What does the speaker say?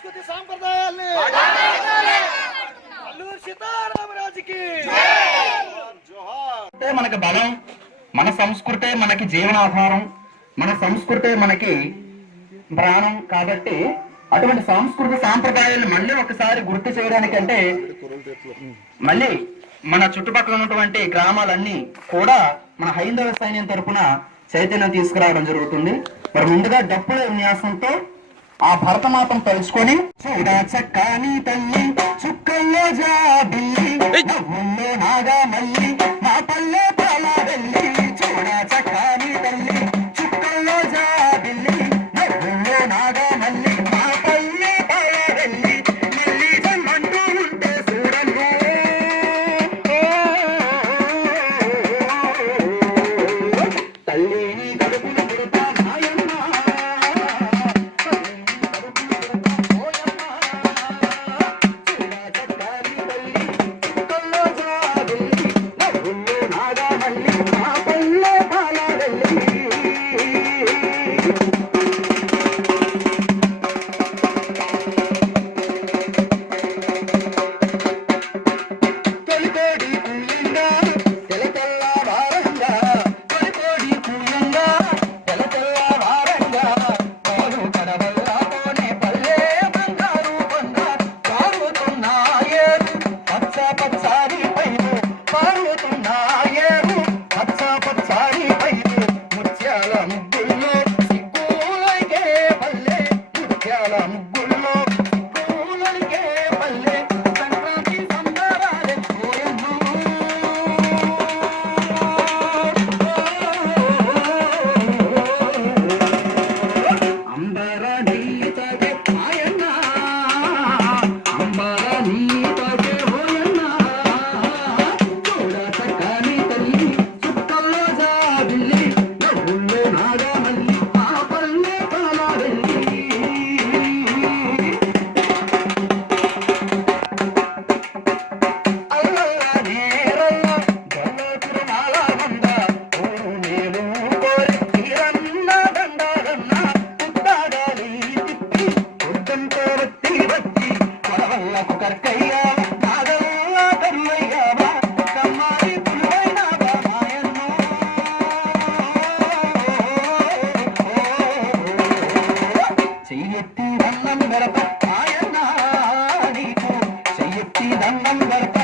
సంస్కృతి సాంప్రదాయాల్ని అల్లూరు సీతారామరాజుకి. మనకి బలం మన సంస్కృతే మనకి జీవనాధారం మన సంస్కృతే మనకి ప్రాణం కాబట్టి అటువంటి సంస్కృతి సాంప్రదాయాలు మళ్ళీ ఒకసారి గుర్తు చేయడానికి అంటే మళ్ళీ మన చుట్టుపక్కల ఉన్నటువంటి గ్రామాలన్నీ కూడా మన హైందవ సైన్యం తరపున చైతన్యం తీసుకురావడం జరుగుతుంది. మరి ముందుగా డప్పుల విన్యాసంతో ఆ భరతమాతం తలుచుకొని చూడ చక్కని తల్లి చుక్కల్లో జాబిల్లి నవ్వుల్లో నాగా మల్లి మా పల్లె పాలా వెళ్ళి చక్కని తల్లి చుక్కల్లో జాబిల్లి నవ్వుల్లో నాగా మల్లి మా పల్లె పాలా మళ్ళీ జన్మంటూ ఉంటే కడుపును పుడతా வல்ல குகர்க்கையா அதல்லா தன்மையாவா தம்மாரி புல்வைனாவா மாயன்னோ செய்யத்தி தன்னம் வரப்ப மாயன்னாடி செய்யத்தி தன்னம் வரப்ப